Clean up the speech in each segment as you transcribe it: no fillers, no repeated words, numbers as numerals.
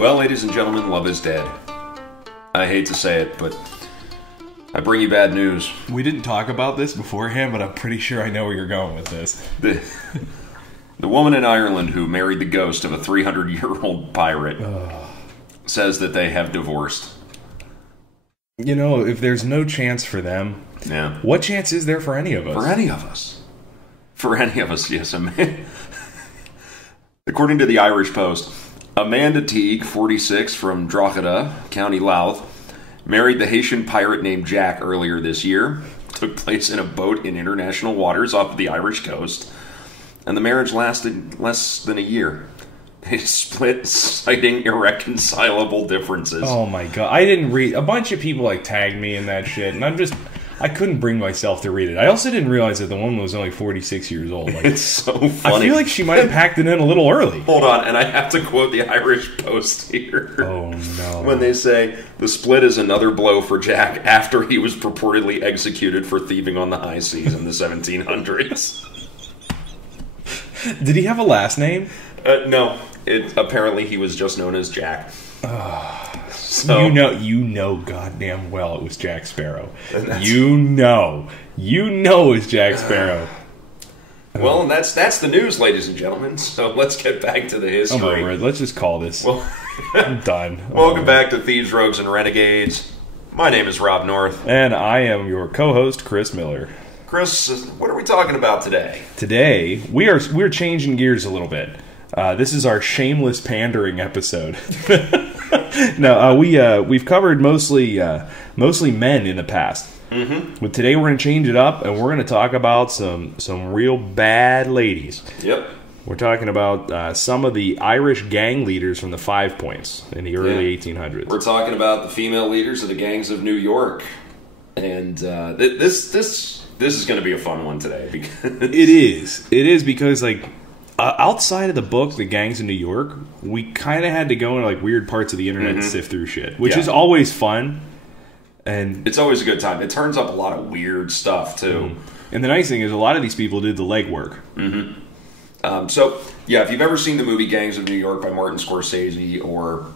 Well, ladies and gentlemen, love is dead. I hate to say it, but I bring you bad news. We didn't talk about this beforehand, but I'm pretty sure I know where you're going with this. The woman in Ireland who married the ghost of a 300-year-old pirate says that they have divorced. You know, if there's no chance for them, what chance is there for any of us? For any of us. For any of us, yes. According to the Irish Post, Amanda Teague, 46, from Drogheda, County Louth, married the Haitian pirate named Jack earlier this year. Took place in a boat in international waters off of the Irish coast. And the marriage lasted less than a year. They split, citing irreconcilable differences. Oh my god. I didn't read... A bunch of people, tagged me in that shit, and I couldn't bring myself to read it. I also didn't realize that the woman was only 46 years old. It's so funny. I feel like she might have packed it in a little early. Hold on, and I have to quote the Irish Post here. Oh, no. When they say, the split is another blow for Jack after he was purportedly executed for thieving on the high seas in the 1700s. Did he have a last name? No. Apparently he was just known as Jack. So, you know goddamn well it was Jack Sparrow. You know it's Jack Sparrow. Well, and that's the news, ladies and gentlemen. So let's get back to the history. I'm over it. Let's just call this. Well, I'm done. Welcome back to Thieves, Rogues, and Renegades. My name is Rob North. And I am your co-host, Chris Miller. Chris, what are we talking about today? Today, we're changing gears a little bit. This is our shameless pandering episode. No, we've covered mostly men in the past. Mm-hmm. But today we're going to change it up, and we're going to talk about some real bad ladies. Yep. We're talking about some of the Irish gang leaders from the 5 Points in the early 1800s. We're talking about the female leaders of the gangs of New York, and this is going to be a fun one today. Because It is because outside of the book, The Gangs of New York, we kind of had to go into weird parts of the internet and sift through shit, which is always fun. And it's always a good time. It turns up a lot of weird stuff too. And the nice thing is, a lot of these people did the legwork. Mm-hmm. So yeah, if you've ever seen the movie Gangs of New York by Martin Scorsese, or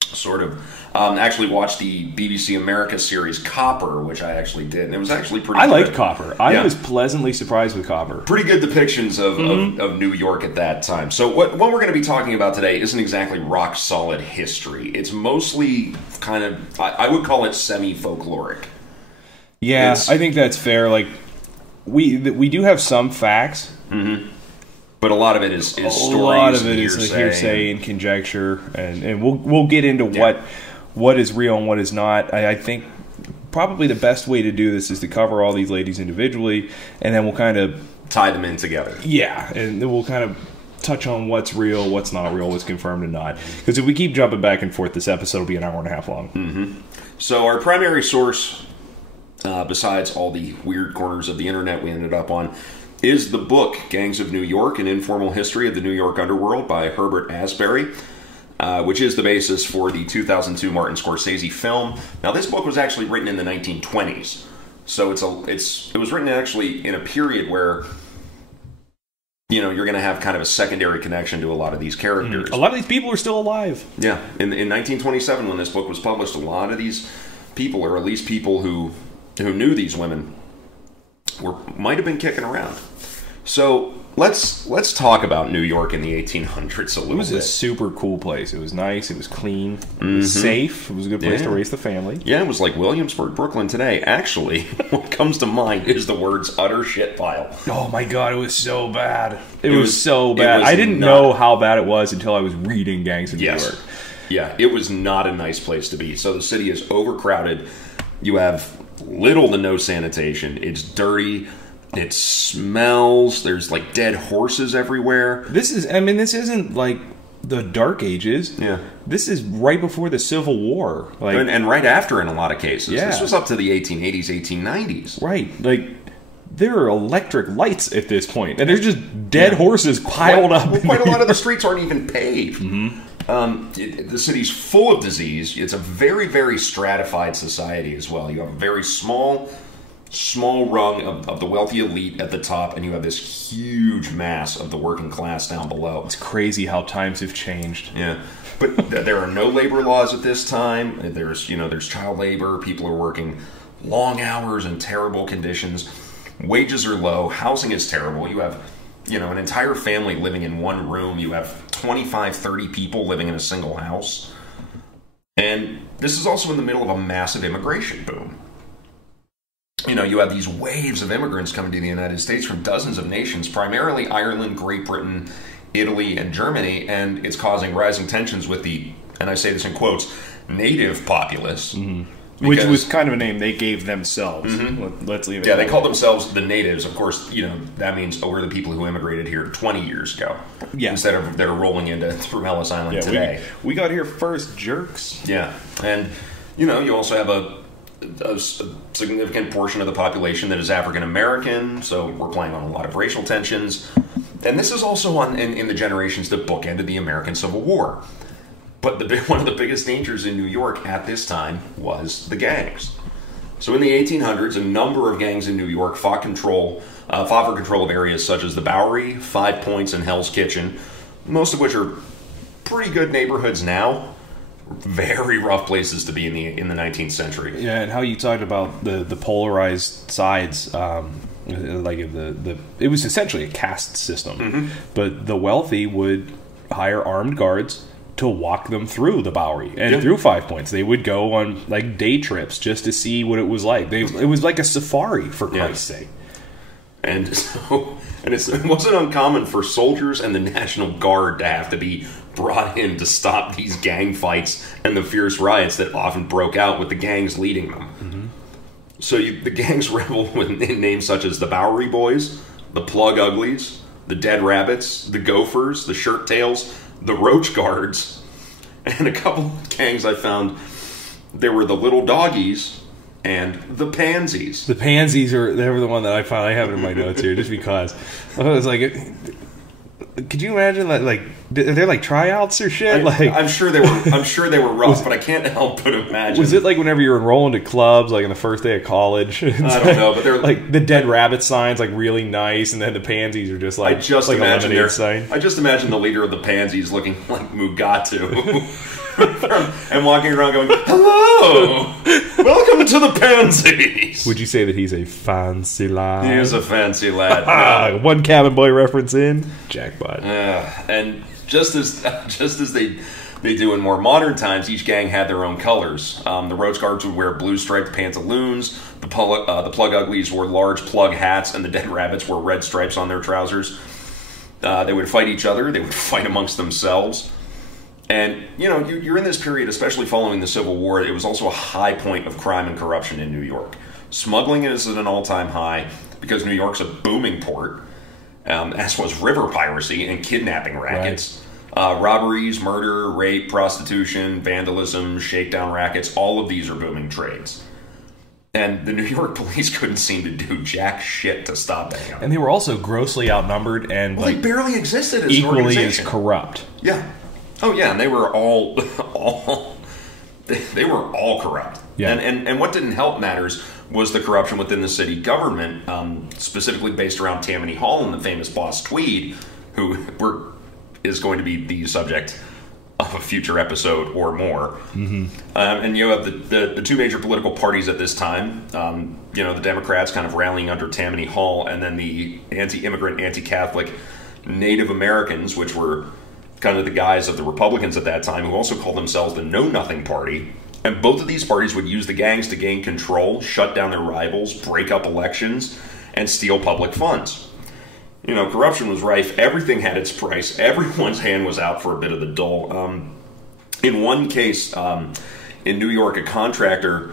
sort of actually watched the BBC America series Copper, which I actually did, and it was actually pretty good. I liked Copper. I was pleasantly surprised with Copper. Pretty good depictions of New York at that time. So what we're going to be talking about today isn't exactly rock solid history. It's mostly kind of, I would call it semi-folkloric. Yeah, I think that's fair. We do have some facts. Mm-hmm. But a lot of it is stories. A lot of it is hearsay and conjecture, and we'll get into what is real and what is not. I think probably the best way to do this is to cover all these ladies individually, and then we'll kind of tie them in together. Yeah, and then we'll kind of touch on what's real, what's not real, what's confirmed and not. Because if we keep jumping back and forth, this episode will be an hour and a half long. Mm-hmm. So our primary source, besides all the weird corners of the internet we ended up on, is the book Gangs of New York, An Informal History of the New York Underworld by Herbert Asbury, which is the basis for the 2002 Martin Scorsese film. Now, this book was actually written in the 1920s, so it was written actually in a period where you're going to have kind of a secondary connection to a lot of these characters. A lot of these people are still alive. Yeah, in 1927 when this book was published, a lot of these people, or at least people who knew these women, might have been kicking around. So let's talk about New York in the 1800s a little bit. It was a super cool place. It was nice. It was clean. It was safe. It was a good place to raise the family. Yeah, it was like Williamsburg, Brooklyn today. Actually, what comes to mind is the words utter shit pile. Oh my god, it was so bad. It was so bad. I didn't know how bad it was until I was reading Gangs of New York. Yeah, it was not a nice place to be. So the city is overcrowded. You have little to no sanitation. It's dirty. It smells. There's dead horses everywhere. This isn't like the Dark Ages. Yeah. This is right before the Civil War. And right after in a lot of cases. Yeah. This was up to the 1880s, 1890s. Right. There are electric lights at this point, and there's just dead horses piled up. Well, quite a lot of the streets aren't even paved. Mm-hmm. The city's full of disease. It's a very, very stratified society as well. You have a very small rung of the wealthy elite at the top, and you have this huge mass of the working class down below. It's crazy how times have changed. Yeah. But there are no labor laws at this time. There's child labor. People are working long hours in terrible conditions. Wages are low. Housing is terrible. You have, an entire family living in one room. You have 25, 30 people living in a single house. And this is also in the middle of a massive immigration boom. You have these waves of immigrants coming to the United States from dozens of nations, primarily Ireland, Great Britain, Italy, and Germany, and it's causing rising tensions with the, and I say this in quotes, native populace. Mm-hmm. Which was kind of a name they gave themselves. Mm-hmm. Let's leave it. Yeah, they called themselves the natives. Of course, that means we're the people who immigrated here 20 years ago. Yeah. Instead of they're rolling into through Ellis Island today. We got here first, jerks. Yeah. And, you also have a significant portion of the population that is African American, so we're playing on a lot of racial tensions. And this is also in the generations that bookended the American Civil War. But one of the biggest dangers in New York at this time was the gangs. So in the 1800s, a number of gangs in New York fought for control of areas such as the Bowery, 5 Points, and Hell's Kitchen, most of which are pretty good neighborhoods now. Very rough places to be in the 19th century. Yeah, and how you talked about the polarized sides, it was essentially a caste system. Mm-hmm. But the wealthy would hire armed guards to walk them through the Bowery and through 5 Points. They would go on day trips just to see what it was like. It was like a safari, for Christ's sake. And so, it wasn't uncommon for soldiers and the National Guard to have to be brought in to stop these gang fights and the fierce riots that often broke out with the gangs leading them. Mm-hmm. So the gangs reveled in names such as the Bowery Boys, the Plug Uglies, the Dead Rabbits, the Gophers, the Shirt Tails, the Roach Guards, and a couple of gangs I found. There were the Little Doggies and the Pansies. The Pansies they were the one that I found. I have it in my notes here just because. I was like, could you imagine they're like tryouts or shit? I'm sure they were rough, but I can't help but imagine. Was it like whenever you were enrolling to clubs, like on the first day of college? I don't know, but they're like the Dead Rabbit signs, like really nice, and then the Pansies are just like a lemonade sign. I just imagine the leader of the Pansies looking like Mugatu. And walking around going, "Hello, welcome to the Pansies." Would you say that he's a fancy lad? He is a fancy lad. One Cabin Boy reference in jackpot. And just as they do in more modern times, each gang had their own colors. The Roach Guards would wear blue striped pantaloons. The Plug Uglies wore large plug hats, and the Dead Rabbits wore red stripes on their trousers. They would fight each other. They would fight amongst themselves. And, you're in this period, especially following the Civil War, it was also a high point of crime and corruption in New York. Smuggling is at an all-time high because New York's a booming port, as was river piracy and kidnapping rackets. Right. Robberies, murder, rape, prostitution, vandalism, shakedown rackets, all of these are booming trades. And the New York police couldn't seem to do jack shit to stop them. And they were also grossly outnumbered and they barely existed as equally an organization. As corrupt. Yeah. Oh yeah, and they were all they were all corrupt. Yeah. And what didn't help matters was the corruption within the city government, specifically based around Tammany Hall and the famous boss Tweed, who is going to be the subject of a future episode or more. Mm-hmm. And you have the two major political parties at this time. The Democrats kind of rallying under Tammany Hall, and then the anti-immigrant, anti-Catholic Native Americans, which were kind of the guys of the Republicans at that time, who also called themselves the Know-Nothing Party. And both of these parties would use the gangs to gain control, shut down their rivals, break up elections, and steal public funds. Corruption was rife. Everything had its price. Everyone's hand was out for a bit of the dole. In one case, in New York, a contractor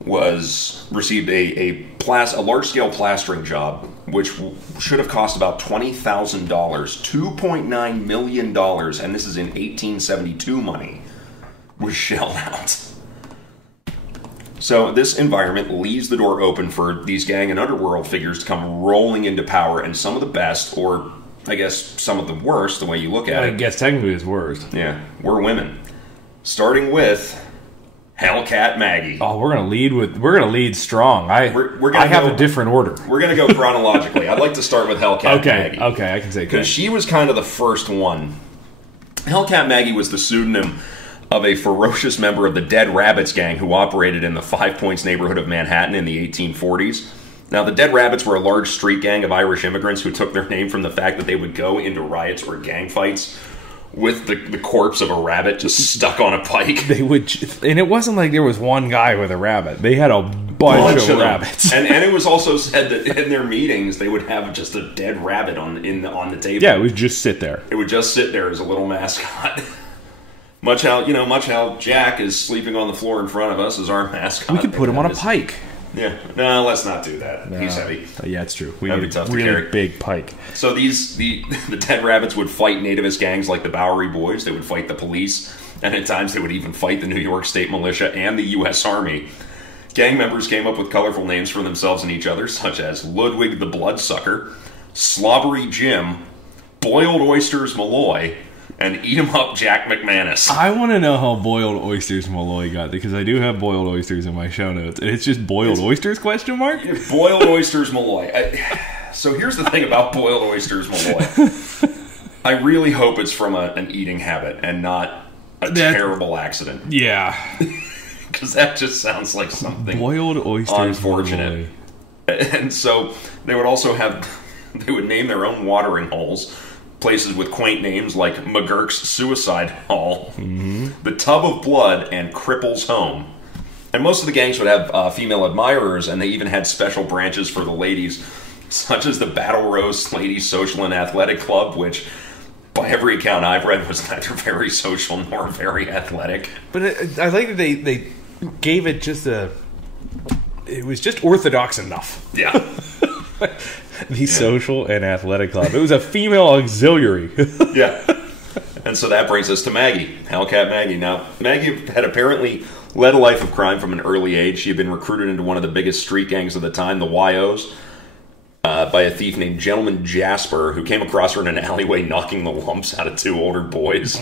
received a large-scale plastering job, which should have cost about $20,000, $2.9 million, and this is in 1872 money, was shelled out. So this environment leaves the door open for these gang and underworld figures to come rolling into power, and some of the best, or I guess some of the worst, the way you look at it. I guess technically it's worst. Yeah, were women. Starting with Hellcat Maggie. Oh, we're gonna lead strong. I have a different order. We're gonna go chronologically. I'd like to start with Hellcat Maggie. Okay, I can say because she was kind of the first one Hellcat Maggie was the pseudonym of a ferocious member of the Dead Rabbits gang who operated in the Five Points neighborhood of Manhattan in the 1840s. Now, the Dead Rabbits were a large street gang of Irish immigrants who took their name from the fact that they would go into riots or gang fights with the corpse of a rabbit just stuck on a pike. They would, and it wasn't like there was one guy with a rabbit. They had a bunch of rabbits. And it was also said that in their meetings they would have just a dead rabbit on the table. Yeah, it would just sit there. It would just sit there as a little mascot. Much how Jack is sleeping on the floor in front of us as our mascot. We could put him on a pike. Yeah, no, let's not do that. No. He's heavy. Yeah, it's true. We That'd need be tough a really to carry. big pike. So the Dead Rabbits would fight nativist gangs like the Bowery Boys. They would fight the police, and at times they would even fight the New York State Militia and the U.S. Army. Gang members came up with colorful names for themselves and each other, such as Ludwig the Bloodsucker, Slobbery Jim, Boiled Oysters Malloy, and Eat 'em Up Jack McManus. I want to know how Boiled Oysters Malloy got, because I do have boiled oysters in my show notes, and it's just boiled oysters, question mark? Boiled Oysters Malloy. So here's the thing about Boiled Oysters Malloy. I really hope it's from an eating habit and not a terrible accident. Yeah. Because that just sounds like something boiled oysters unfortunate. Malloy. And so they would name their own watering holes. Places with quaint names like McGurk's Suicide Hall, the Tub of Blood, and Cripple's Home. And most of the gangs would have female admirers, and they even had special branches for the ladies, such as the Battle Rose Ladies Social and Athletic Club, which, by every account I've read, was neither very social nor very athletic. But I like that they gave it just it was just orthodox enough. Yeah. The Social and Athletic Club. It was a female auxiliary. Yeah. And so that brings us to Maggie, Hellcat Maggie. Now, Maggie had apparently led a life of crime from an early age. She had been recruited into one of the biggest street gangs of the time, the YOs, by a thief named Gentleman Jasper, who came across her in an alleyway knocking the lumps out of two older boys.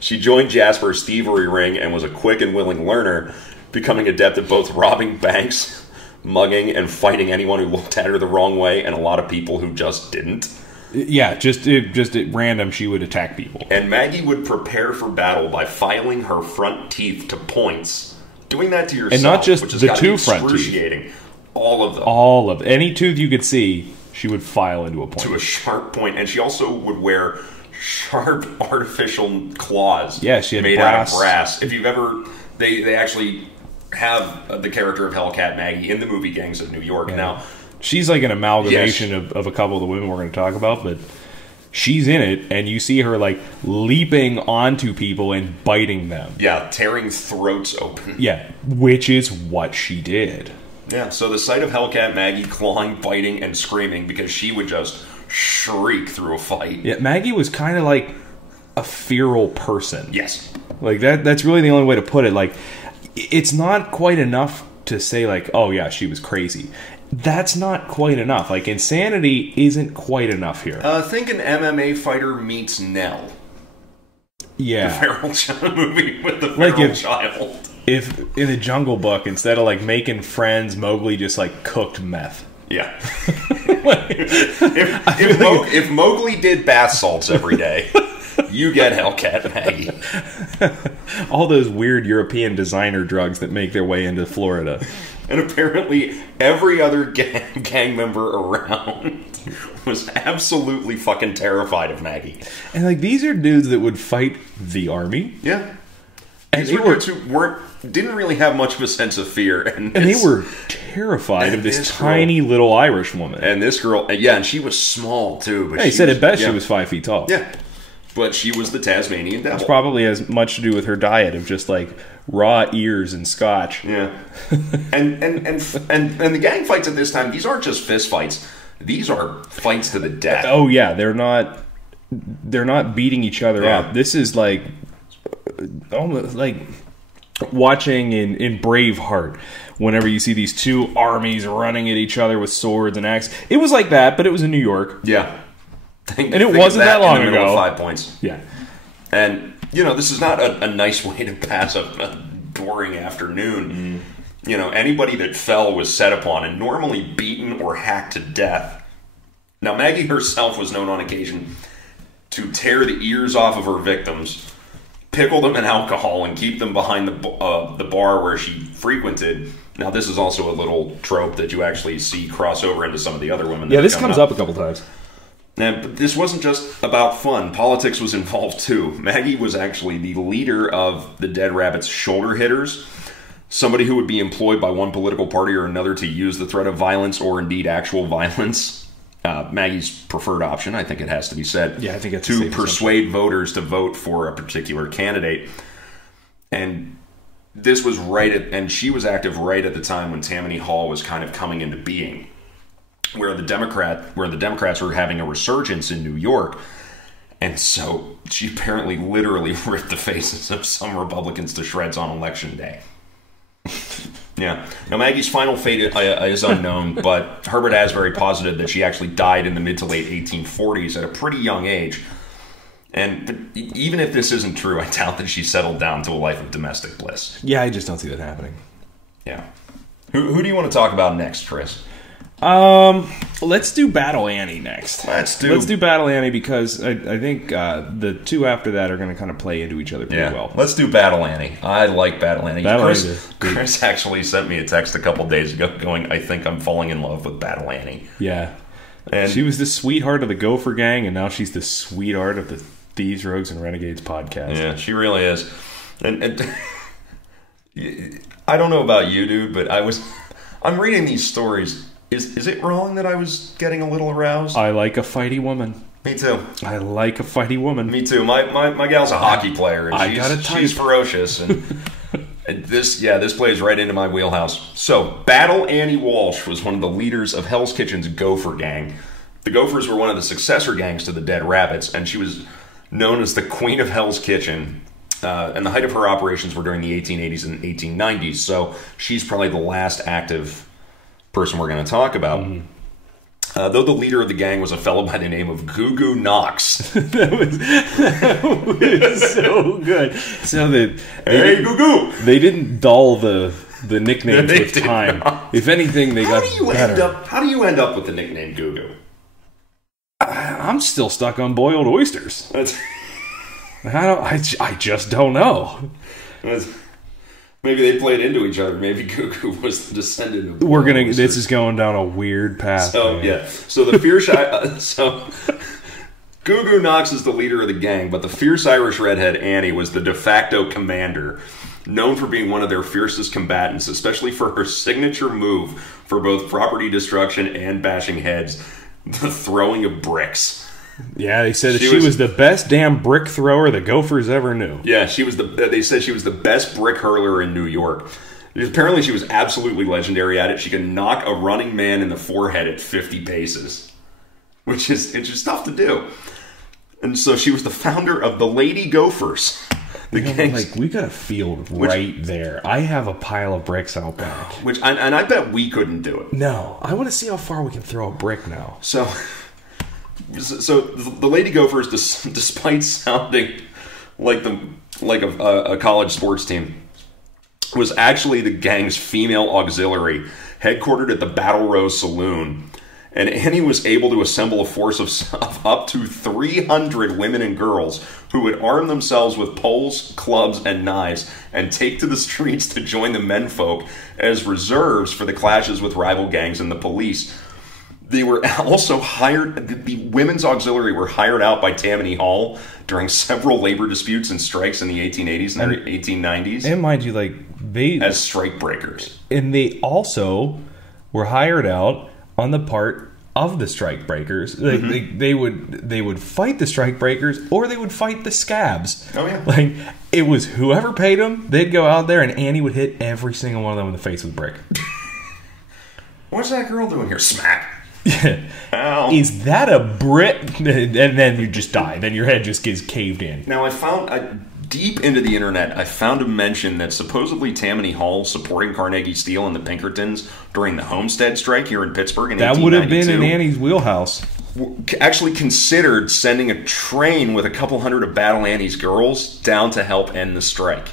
She joined Jasper's thievery ring and was a quick and willing learner, becoming adept at both robbing banks, mugging, and fighting anyone who looked at her the wrong way, and a lot of people who just didn't. Yeah, just at random, she would attack people. And Maggie would prepare for battle by filing her front teeth to points. Doing that to yourself, and not just which the two front teeth. All of them. All of them. Any tooth you could see, she would file into a point. To a sharp point. And she also would wear sharp artificial claws. Yeah, she had made brass. out of brass. If you've ever... They actually have the character of Hellcat Maggie in the movie Gangs of New York. Yeah. Now, she's like an amalgamation of a couple of the women we're going to talk about, but she's in it, and you see her like leaping onto people and biting them. Yeah, tearing throats open. Yeah, which is what she did. Yeah, so the sight of Hellcat Maggie clawing, biting, and screaming, because she would just shriek through a fight. Yeah, Maggie was kind of like a feral person. Yes. Like that's really the only way to put it. Like, it's not quite enough to say like, oh yeah, she was crazy. That's not quite enough. Like, insanity isn't quite enough here. Think an MMA fighter meets Nell. Yeah. The feral child movie with the feral child. If in the Jungle Book, instead of like making friends, Mowgli just like cooked meth. Yeah. if Mowgli did bath salts every day, you get Hellcat Maggie. All those weird European designer drugs that make their way into Florida. And apparently every other gang member around was absolutely fucking terrified of Maggie. And like, these are dudes that would fight the army. Yeah. And these were dudes who didn't really have much of a sense of fear. And they were terrified of this tiny little Irish woman. And this girl, and she was small too. But he said at best she was 5 feet tall. Yeah. But she was the Tasmanian devil. Which probably has much to do with her diet of just like raw ears and scotch. Yeah. and the gang fights at this time, these aren't just fist fights. These are fights to the death. Oh yeah, they're not beating each other up. This is like almost like watching in Braveheart, whenever you see these two armies running at each other with swords and axes. It was like that, but it was in New York. Yeah. And it wasn't that long ago. 5 points. Yeah. And, this is not a nice way to pass a boring afternoon. Mm. Anybody that fell was set upon and normally beaten or hacked to death. Now, Maggie herself was known on occasion to tear the ears off of her victims, pickle them in alcohol, and keep them behind the bar where she frequented. Now, this is also a little trope that you actually see cross over into some of the other women. Yeah, this comes up a couple times. But this wasn't just about fun. Politics was involved, too. Maggie was actually the leader of the Dead Rabbits' shoulder hitters, somebody who would be employed by one political party or another to use the threat of violence or indeed actual violence. Maggie's preferred option, I think it has to be said, yeah, I think it's to persuade voters to vote for a particular candidate. And this was and she was active right at the time when Tammany Hall was kind of coming into being, where the Democrats were having a resurgence in New York. And so she apparently literally ripped the faces of some Republicans to shreds on Election Day. Yeah. Now, Maggie's final fate is unknown, but Herbert Asbury posited that she actually died in the mid to late 1840s at a pretty young age. And even if this isn't true, I doubt that she settled down to a life of domestic bliss. Yeah, I just don't see that happening. Yeah. Who do you want to talk about next, Chris? Let's do Battle Annie next. Let's do Battle Annie because I think the two after that are going to kind of play into each other pretty well. Let's do Battle Annie. I like Battle Annie. Chris actually sent me a text a couple days ago going, I think I'm falling in love with Battle Annie. Yeah. And she was the sweetheart of the Gopher Gang, and now she's the sweetheart of the Thieves, Rogues, and Renegades podcast. Yeah, she really is. And I don't know about you, dude, but I'm reading these stories. Is it wrong that I was getting a little aroused? I like a fighty woman. Me too. I like a fighty woman. Me too. My gal's a hockey player, and she's ferocious. And, and this plays right into my wheelhouse. So, Battle Annie Walsh was one of the leaders of Hell's Kitchen's Gopher Gang. The Gophers were one of the successor gangs to the Dead Rabbits, and she was known as the Queen of Hell's Kitchen. And the height of her operations were during the 1880s and 1890s, so she's probably the last active person we're going to talk about. Mm-hmm. Though the leader of the gang was a fellow by the name of Goo Goo Knox. that was so good. So that hey, Goo Goo! They didn't dull the nicknames with time. Not. If anything, they got better. How do you end up with the nickname Goo Goo? I'm still stuck on boiled oysters. I just don't know. Maybe they played into each other. Maybe Goo Goo was the descendant of... This is going down a weird path. So, man. Yeah. So the fierce... Goo Goo Knox is the leader of the gang, but the fierce Irish redhead Annie was the de facto commander, known for being one of their fiercest combatants, especially for her signature move for both property destruction and bashing heads, the throwing of bricks. Yeah, they said she was the best damn brick thrower the Gophers ever knew. Yeah, they said she was the best brick hurler in New York. Apparently, she was absolutely legendary at it. She could knock a running man in the forehead at 50 paces, it's just tough to do. And so she was the founder of the Lady Gophers. We got a field right there. I have a pile of bricks out back. And I bet we couldn't do it. No, I want to see how far we can throw a brick now. So the Lady Gophers, despite sounding like a college sports team, was actually the gang's female auxiliary, headquartered at the Battle Row Saloon. And Annie was able to assemble a force of up to 300 women and girls who would arm themselves with poles, clubs, and knives and take to the streets to join the menfolk as reserves for the clashes with rival gangs and the police. They were also hired, the women's auxiliary were hired out by Tammany Hall during several labor disputes and strikes in the 1880s and 1890s. And mind you, as strike breakers. And they also were hired out on the part of the strike breakers. They would fight the strike breakers, or they would fight the scabs. Oh, yeah. It was whoever paid them, they'd go out there, and Annie would hit every single one of them in the face with a brick. What's that girl doing here? Smack. Ow. Is that a brick? And then you just die. Then your head just gets caved in. Now, I found deep into the internet, I found a mention that supposedly Tammany Hall supporting Carnegie Steel and the Pinkertons during the Homestead strike here in Pittsburgh in 1892. That would have been in Annie's wheelhouse. Actually considered sending a train with a couple hundred of Battle Annie's girls down to help end the strike.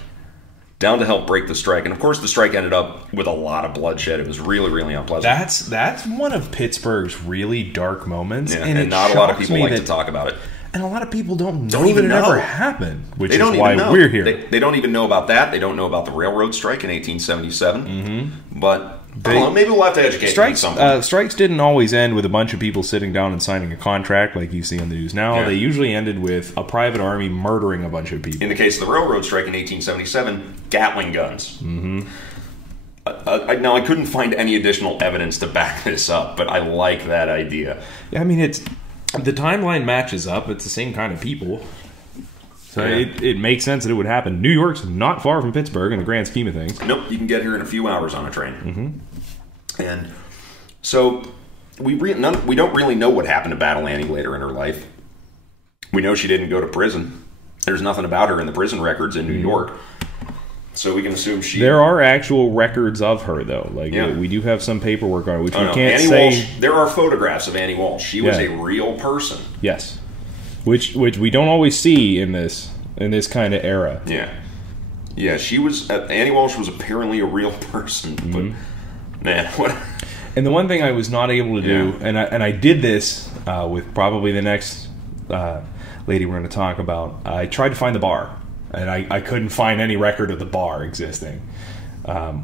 Down to help break the strike. And of course the strike ended up with a lot of bloodshed. It was really, really unpleasant. That's one of Pittsburgh's really dark moments. Yeah, and not a lot of people like to talk about it. And a lot of people don't know even that it know. ever happened, which They is don't why even know. we're here. They don't even know about that. They don't know about the railroad strike in 1877. Mm-hmm. But I don't know, maybe we'll have to educate them on something. Strikes didn't always end with a bunch of people sitting down and signing a contract like you see on the news now. Yeah. They usually ended with a private army murdering a bunch of people. In the case of the railroad strike in 1877, Gatling guns. Mm-hmm. Now, I couldn't find any additional evidence to back this up, but I like that idea. Yeah, I mean, the timeline matches up. It's the same kind of people. So it makes sense that it would happen. New York's not far from Pittsburgh in the grand scheme of things. Nope, you can get here in a few hours on a train. Mm-hmm. And so we don't really know what happened to Battle Annie later in her life. We know she didn't go to prison. There's nothing about her in the prison records in New York. So we can assume she... There are actual records of her, though. Like we do have some paperwork on it, which we can't Annie say... Walsh, there are photographs of Annie Walsh. She was a real person. Yes. Which we don't always see in this kind of era. Yeah. Yeah, she was... Annie Walsh was apparently a real person. But, man, what... And the one thing I was not able to do, and I did this with probably the next lady we're going to talk about, I tried to find the bar. And I couldn't find any record of the bar existing.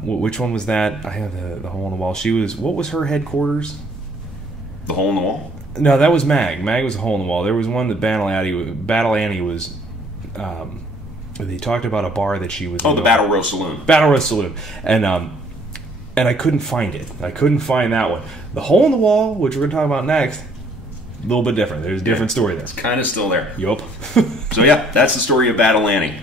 Which one was that? I have the hole in the wall. What was her headquarters? The hole in the wall? No, that was Mag. Mag was the hole in the wall. There was one that Battle Annie was... they talked about a bar that she was... Oh, the Battle Row Saloon. Battle Row Saloon. And I couldn't find it. I couldn't find that one. The hole in the wall, which we're going to talk about next... A little bit different. There's a different story there. It's kind of still there. Yup. So yeah, that's the story of Battle Annie.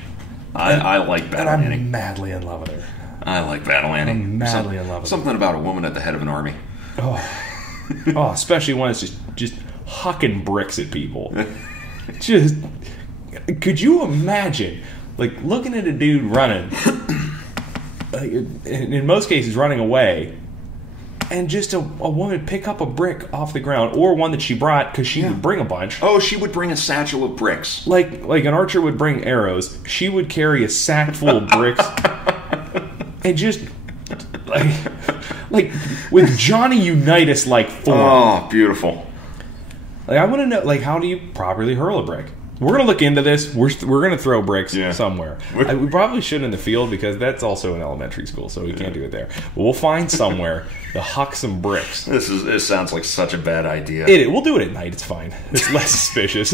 I like Battle Annie. I'm madly in love with her. I like Battle Annie. I'm madly in love with her. Something about a woman at the head of an army. Oh, especially when it's just hucking bricks at people. Just, could you imagine, like, looking at a dude running, in most cases running away, and just a woman pick up a brick off the ground, or one that she brought because she would bring a bunch. Oh, she would bring a satchel of bricks. Like an archer would bring arrows, she would carry a sack full of bricks, and just like with Johnny Unitas like form. Oh, beautiful. Like, I want to know, like, how do you properly hurl a brick? We're going to look into this. We're going to throw bricks somewhere. We probably shouldn't in the field because that's also an elementary school, so we can't do it there. But we'll find somewhere to huck some bricks. This sounds like such a bad idea. We'll do it at night. It's fine. It's less suspicious.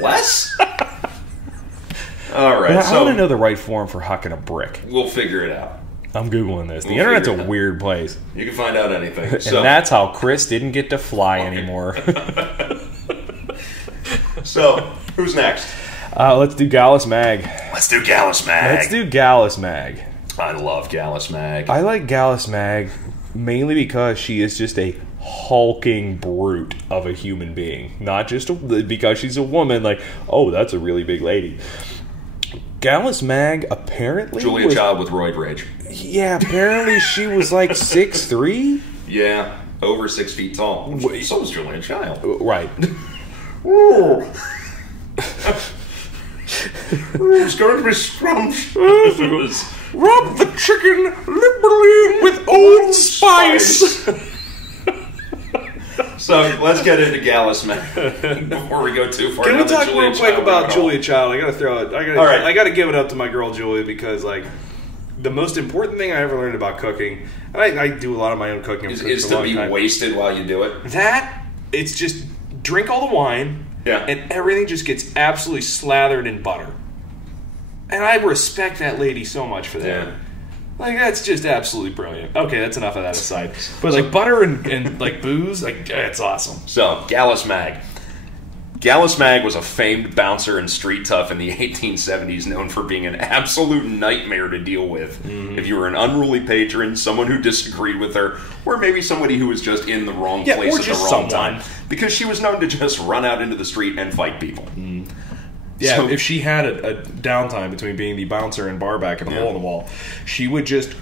Less? All right. But I want to know the right form for hucking a brick. We'll figure it out. I'm Googling this. The internet's a weird place. You can find out anything. And that's how Chris didn't get to fly anymore. So, who's next? Let's do Gallus Mag. Let's do Gallus Mag. Let's do Gallus Mag. I love Gallus Mag. I like Gallus Mag mainly because she is just a hulking brute of a human being. Not just because she's a woman, like, oh, that's a really big lady. Gallus Mag apparently Julia Child with roid rage. Yeah, apparently she was like 6'3". Yeah, over 6 feet tall. So was Julia Child. Right. Ooh. It's going to be scrumptious. Rub the chicken liberally with Old Spice. So let's get into Gallus Mag before we go too far. Can we talk real quick about Julia Child? I gotta throw it. I gotta give it up to my girl Julia because, like, the most important thing I ever learned about cooking, and I do a lot of my own cooking, is to be wasted while you do it. It's just drink all the wine, and everything just gets absolutely slathered in butter. And I respect that lady so much for that. Yeah. Like, that's just absolutely brilliant. Okay, that's enough of that aside. But, like, butter and like, booze, like, it's awesome. So, Gallus Mag. Gallus Mag was a famed bouncer and street tough in the 1870s, known for being an absolute nightmare to deal with. Mm-hmm. If you were an unruly patron, someone who disagreed with her, or maybe somebody who was just in the wrong place at the wrong time. Because she was known to just run out into the street and fight people. Mm. Yeah, so, if she had a downtime between being the bouncer and barback and the hole in the wall, she would just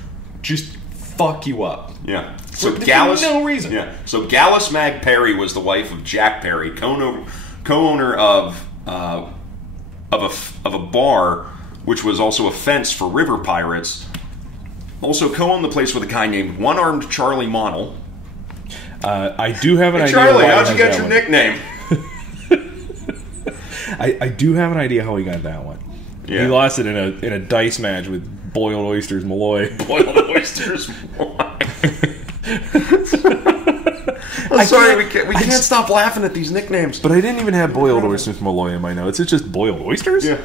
fuck you up. Yeah. So Gallus, no reason. Yeah. So Gallus Mag Perry was the wife of Jack Perry, co-owner of a bar, which was also a fence for river pirates. Also co-owned the place with a guy named One-Armed Charlie Monell. I do have an idea. Charlie, how'd you get your nickname? I do have an idea how he got that one. Yeah. He lost it in a dice match with boiled oysters Malloy. Boiled oysters Malloy. I'm sorry, we can't stop laughing at these nicknames. But I didn't even have boiled oysters Malloy in my notes. It's just boiled oysters? Yeah.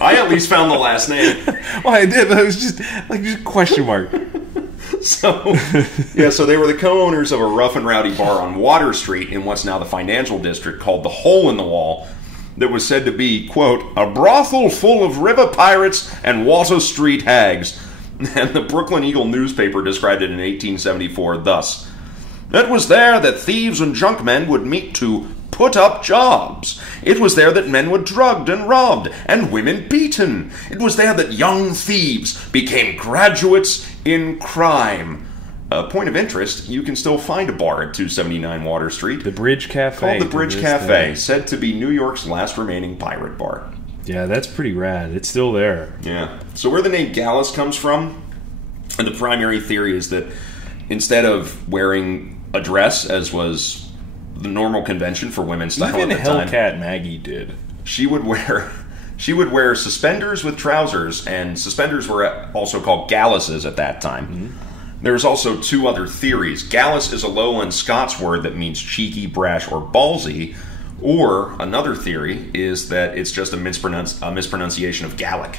I at least found the last name. Well, I did, but it was just a question mark. So they were the co-owners of a rough and rowdy bar on Water Street in what's now the financial district called the Hole in the Wall that was said to be, quote, a brothel full of river pirates and Water Street hags. And the Brooklyn Eagle newspaper described it in 1874 thus: it was there that thieves and junkmen would meet to put up jobs. It was there that men were drugged and robbed, and women beaten. It was there that young thieves became graduates in crime. A point of interest, you can still find a bar at 279 Water Street. The Bridge Cafe. Called the Bridge Cafe, said to be New York's last remaining pirate bar. Yeah, that's pretty rad. It's still there. Yeah. So where the name Gallus comes from, and the primary theory is that instead of wearing a dress, as was the normal convention for women's style even at the time, Hellcat Maggie did. She would wear suspenders with trousers, and suspenders were also called galluses at that time. Mm-hmm. There's also two other theories. Gallus is a lowland Scots word that means cheeky, brash, or ballsy. Or another theory is that it's just a mispronunciation of Gallic,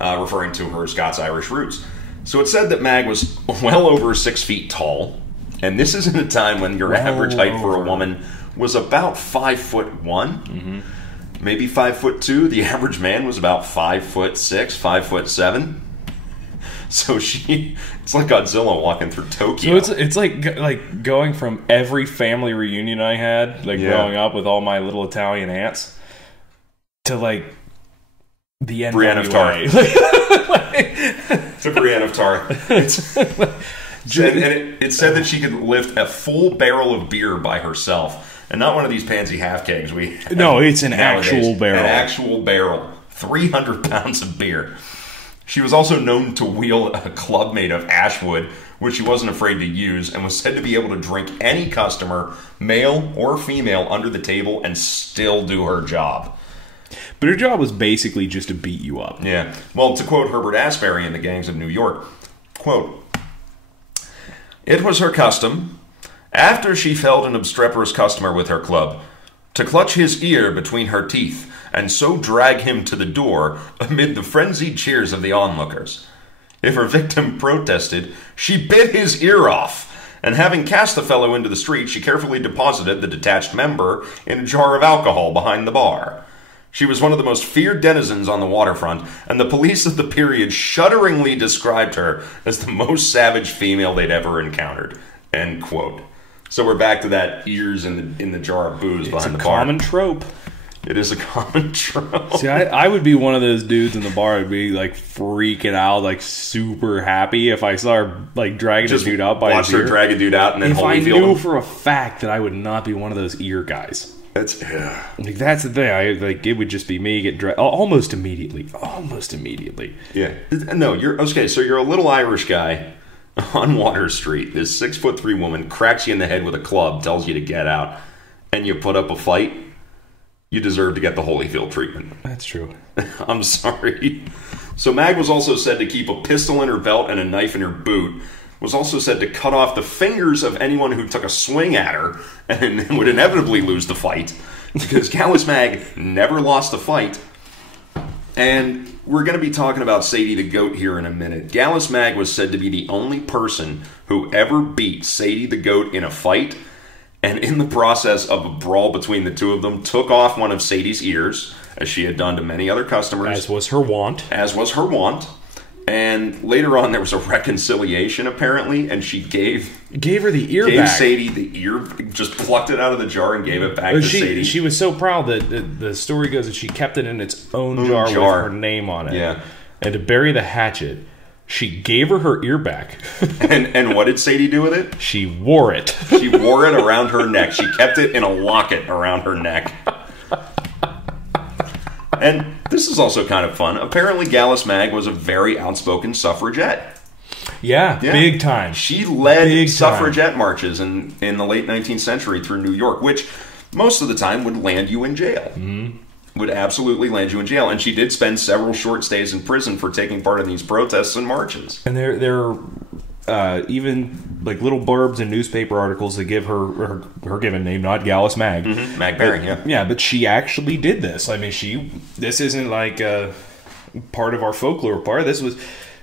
referring to her Scots-Irish roots. So it said that Mag was well over 6 feet tall, and this is in a time when your average height for a woman was about 5'1", maybe 5'2". The average man was about 5'6", 5'7". So it's like Godzilla walking through Tokyo. So it's like going from every family reunion I had, growing up with all my little Italian aunts, to the NWA. Brienne of Tarth. To Brienne of Tarth. It said that she could lift a full barrel of beer by herself, and not one of these pansy half kegs. No, it's an actual barrel. An actual barrel. 300 pounds of beer. She was also known to wield a club made of ash wood, which she wasn't afraid to use, and was said to be able to drink any customer, male or female, under the table and still do her job. But her job was basically just to beat you up. Yeah. Well, to quote Herbert Asbury in The Gangs of New York, quote, it was her custom, after she felled an obstreperous customer with her club, to clutch his ear between her teeth, and so drag him to the door amid the frenzied cheers of the onlookers. If her victim protested, she bit his ear off, and having cast the fellow into the street, she carefully deposited the detached member in a jar of alcohol behind the bar. She was one of the most feared denizens on the waterfront, and the police of the period shudderingly described her as the most savage female they'd ever encountered. End quote. So we're back to that ears in the jar of booze behind the bar. It's a common trope. It is a common trope. See, I would be one of those dudes in the bar who'd be freaking out, super happy if I saw her dragging a dude out by his ear. Watch her drag a dude out and then if I knew for a fact that I would not be one of those ear guys. That's the thing. It would just be me get dragged almost immediately. Almost immediately. Yeah. No, you're okay. So you're a little Irish guy on Water Street. This 6'3" woman cracks you in the head with a club, tells you to get out, and you put up a fight. You deserve to get the Holyfield treatment. That's true. I'm sorry. So Mag was also said to keep a pistol in her belt and a knife in her boot. Was also said to cut off the fingers of anyone who took a swing at her and would inevitably lose the fight. Because Gallus Mag never lost a fight. And we're going to be talking about Sadie the Goat here in a minute. Gallus Mag was said to be the only person who ever beat Sadie the Goat in a fight, and in the process of a brawl between the two of them, took off one of Sadie's ears, as she had done to many other customers. As was her wont. And later on, there was a reconciliation, apparently, and she gave her the ear back. Gave Sadie the ear, just plucked it out of the jar and gave it back to Sadie. She was so proud that the story goes that she kept it in its own jar with her name on it. Yeah. And to bury the hatchet, she gave her ear back. And what did Sadie do with it? She wore it. She wore it around her neck. She kept it in a locket around her neck. And this is also kind of fun. Apparently, Gallus Mag was a very outspoken suffragette. Yeah, big time. She led suffragette marches in the late 19th century through New York, which most of the time would land you in jail. Mm-hmm. would absolutely land you in jail. And she did spend several short stays in prison for taking part in these protests and marches. And there are even like little blurbs in newspaper articles that give her given name, not Gallus Mag. Mm-hmm. Mag Baring, yeah. Yeah, but she actually did this. I mean, this isn't like part of our folklore part.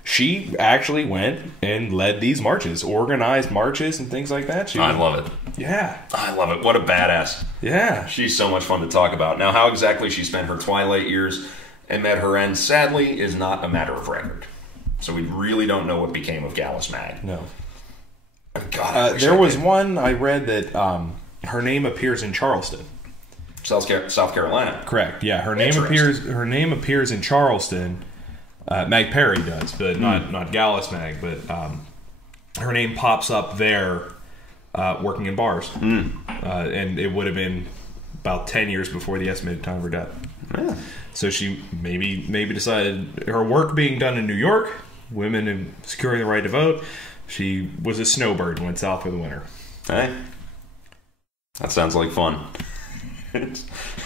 She actually went and led these marches, organized marches and things like that. I love it. Yeah. I love it. What a badass. Yeah. She's so much fun to talk about. Now, how exactly she spent her twilight years and met her end, sadly, is not a matter of record. So we really don't know what became of Gallus Mag. No. God, there was one I read that her name appears in Charleston. South Carolina. Correct. Yeah, her name appears in Charleston. Mag Perry does, but not Gallus Mag. But her name pops up there, working in bars, and it would have been about 10 years before the estimated time of her death. Yeah. So she maybe decided her work being done in New York, women and securing the right to vote. She was a snowbird and went south for the winter. Hey, that sounds like fun. It's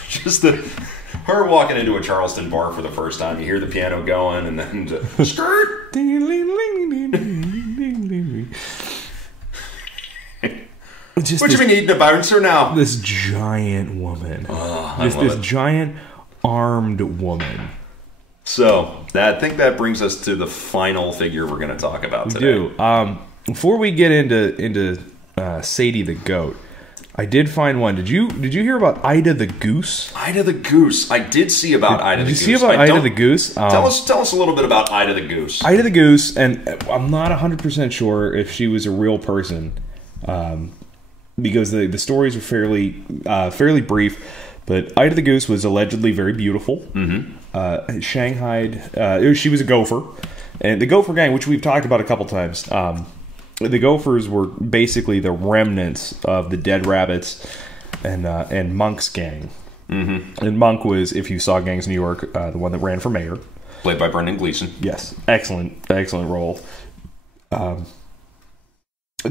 just her walking into a Charleston bar for the first time. You hear the piano going, and then skirt. What you been eating a bouncer now? This giant woman. This giant armed woman. So, I think that brings us to the final figure we're going to talk about today. We do. Before we get into Sadie the Goat, I did find one. Did you hear about Ida the Goose? Ida the Goose. I did see about Ida the Goose. Did you see about Ida the Goose? Tell us a little bit about Ida the Goose. Ida the Goose, and I'm not 100% sure if she was a real person, because the stories are fairly brief. But Ida the Goose was allegedly very beautiful. Mm-hmm. Shanghaied. She was a gopher, and the Gopher Gang, which we've talked about a couple times. The Gophers were basically the remnants of the Dead Rabbits and Monk's gang. Mm-hmm. And Monk was, if you saw Gangs of New York, the one that ran for mayor, played by Brendan Gleeson. Yes, excellent role. The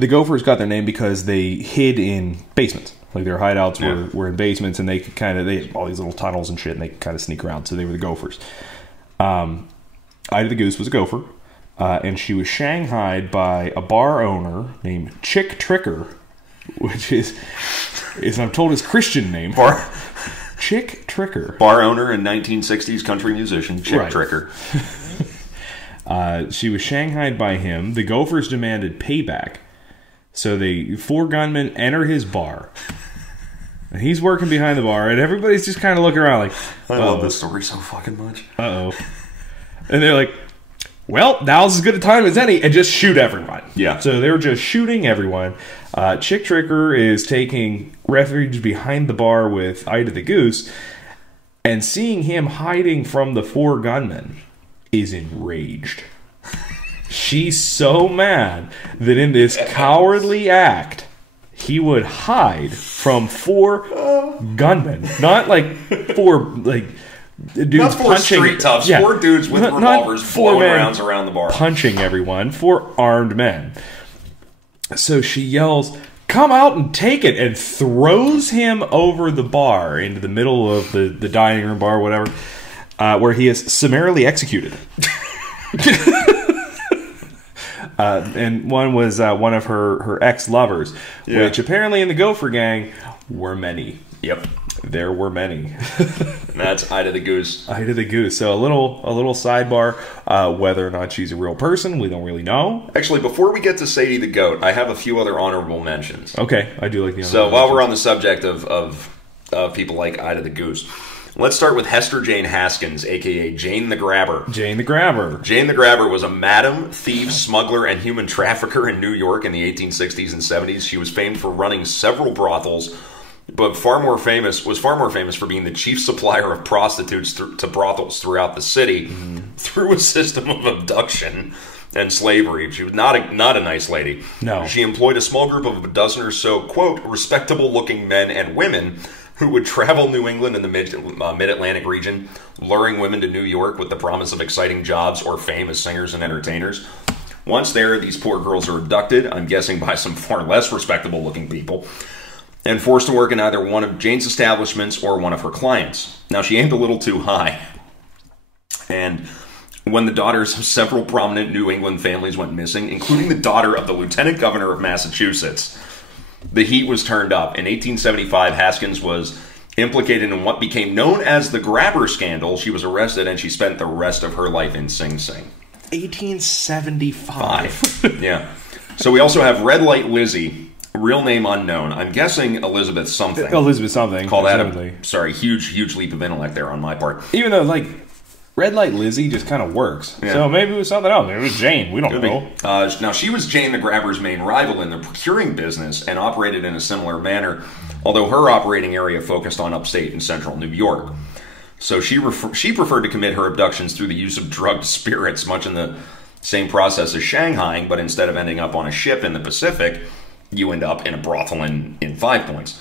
Gophers got their name because they hid in basements. Like their hideouts were in basements, and they had all these little tunnels and shit, and they could kind of sneak around. So they were the Gophers. Ida the Goose was a gopher, and she was shanghaied by a bar owner named Chick Tricker, which is I'm told his Christian name. Chick Tricker, bar owner and 1960s country musician Chick Tricker. She was shanghaied by him. The Gophers demanded payback. So the 4 gunmen enter his bar. And he's working behind the bar, and everybody's just kind of looking around like, I love this story so fucking much. Uh-oh. And they're like, well, now's as good a time as any, and just shoot everyone. Yeah. So they're just shooting everyone. Chick Tricker is taking refuge behind the bar with Ida the Goose, and seeing him hiding from the 4 gunmen is enraged. She's so mad that in this cowardly act, he would hide from 4 gunmen. Not like 4 dudes not 4 punching, street toughs, 4 dudes with revolvers blowing rounds around the bar. Punching everyone, 4 armed men. So she yells, "Come out and take it," and throws him over the bar into the middle of the dining room bar, whatever, where he is summarily executed. And one was one of her ex-lovers, which apparently in the Gopher Gang were many. Yep. There were many. That's Ida the Goose. Ida the Goose. So a little sidebar, whether or not she's a real person, we don't really know. Actually, before we get to Sadie the Goat, I have a few other honorable mentions. Okay, I do like the honorable So while we're on the subject of people like Ida the Goose, let's start with Hester Jane Haskins, a.k.a. Jane the Grabber. Jane the Grabber. Jane the Grabber was a madam, thief, smuggler, and human trafficker in New York in the 1860s and 70s. She was famed for running several brothels, but far more famous for being the chief supplier of prostitutes to brothels throughout the city through a system of abduction and slavery. She was not a nice lady. No. She employed a small group of a dozen or so, quote, respectable-looking men and women who would travel New England and the mid-Atlantic region, luring women to New York with the promise of exciting jobs or fame as singers and entertainers. Once there, these poor girls are abducted, I'm guessing by some far less respectable-looking people, and forced to work in either one of Jane's establishments or one of her clients. Now, she aimed a little too high, and when the daughters of several prominent New England families went missing, including the daughter of the lieutenant governor of Massachusetts, the heat was turned up. In 1875, Haskins was implicated in what became known as the Grabber Scandal. She was arrested, and she spent the rest of her life in Sing Sing. 1875. Yeah. So we also have Red Light Lizzie, real name unknown. I'm guessing Elizabeth something. Elizabeth something. Call that huge leap of intellect there on my part. Even though, like, Red Light Lizzie just kind of works. Yeah. So maybe it was something else. Maybe it was Jane. We don't know. Now, she was Jane the Grabber's main rival in the procuring business and operated in a similar manner, although her operating area focused on upstate and central New York. So she preferred to commit her abductions through the use of drugged spirits, much in the same process as Shanghaiing, but instead of ending up on a ship in the Pacific, you end up in a brothel in Five Points.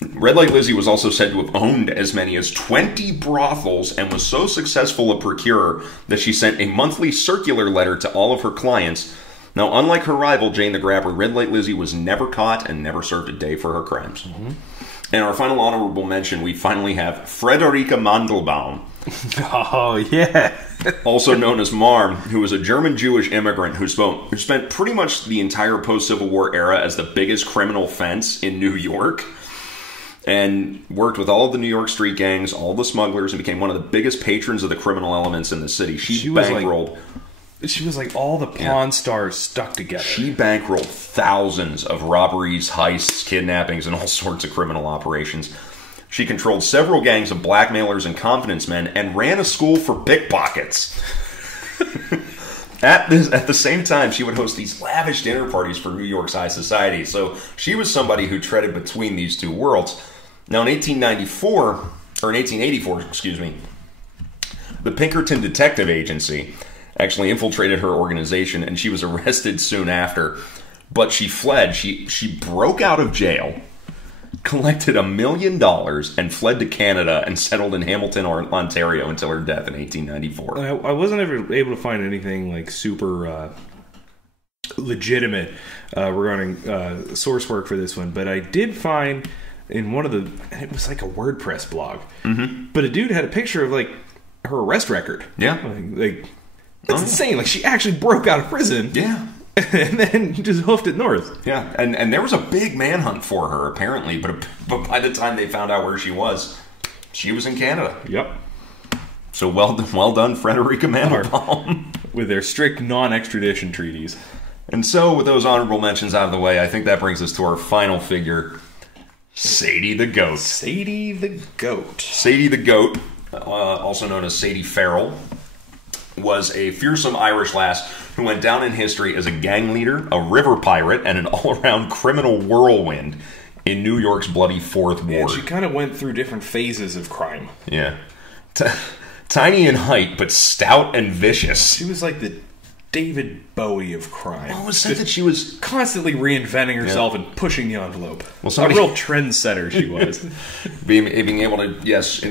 Red Light Lizzie was also said to have owned as many as 20 brothels and was so successful a procurer that she sent a monthly circular letter to all of her clients. Now, unlike her rival, Jane the Grabber, Red Light Lizzie was never caught and never served a day for her crimes. Mm-hmm. And our final honorable mention, we finally have Friederike Mandelbaum. Oh, yeah. Also known as Marm, who was a German-Jewish immigrant who spent pretty much the entire post-Civil War era as the biggest criminal fence in New York, and worked with all of the New York street gangs, all the smugglers, and became one of the biggest patrons of the criminal elements in the city. She bankrolled... She was like all the Pawn Stars stuck together. She bankrolled thousands of robberies, heists, kidnappings, and all sorts of criminal operations. She controlled several gangs of blackmailers and confidence men and ran a school for pickpockets. At the same time, she would host these lavish dinner parties for New York's high society. So she was somebody who treaded between these two worlds. Now, in 1884, the Pinkerton Detective Agency actually infiltrated her organization, and she was arrested soon after. But she fled. She broke out of jail, collected $1 million, and fled to Canada and settled in Hamilton, Ontario until her death in 1894. I wasn't ever able to find anything like super legitimate regarding source work for this one, but I did find in one of the... It was like a WordPress blog. Mm-hmm. But a dude had a picture of like her arrest record. Yeah. Like that's insane. Like, she actually broke out of prison. Yeah. And then just hoofed it north. Yeah, and there was a big manhunt for her, apparently, but by the time they found out where she was in Canada. Yep. So well done, Friederike Mandelbaum. With their strict non-extradition treaties. And so, with those honorable mentions out of the way, I think that brings us to our final figure, Sadie the Goat. Sadie the Goat. Sadie the Goat, also known as Sadie Farrell, was a fearsome Irish lass who went down in history as a gang leader, a river pirate, and an all-around criminal whirlwind in New York's bloody Fourth Ward. She kind of went through different phases of crime. Yeah. Tiny in height, but stout and vicious. She was like the David Bowie of crime. Well, it was said that she was constantly reinventing herself and pushing the envelope. Well, a real trendsetter she was. being able to, yes,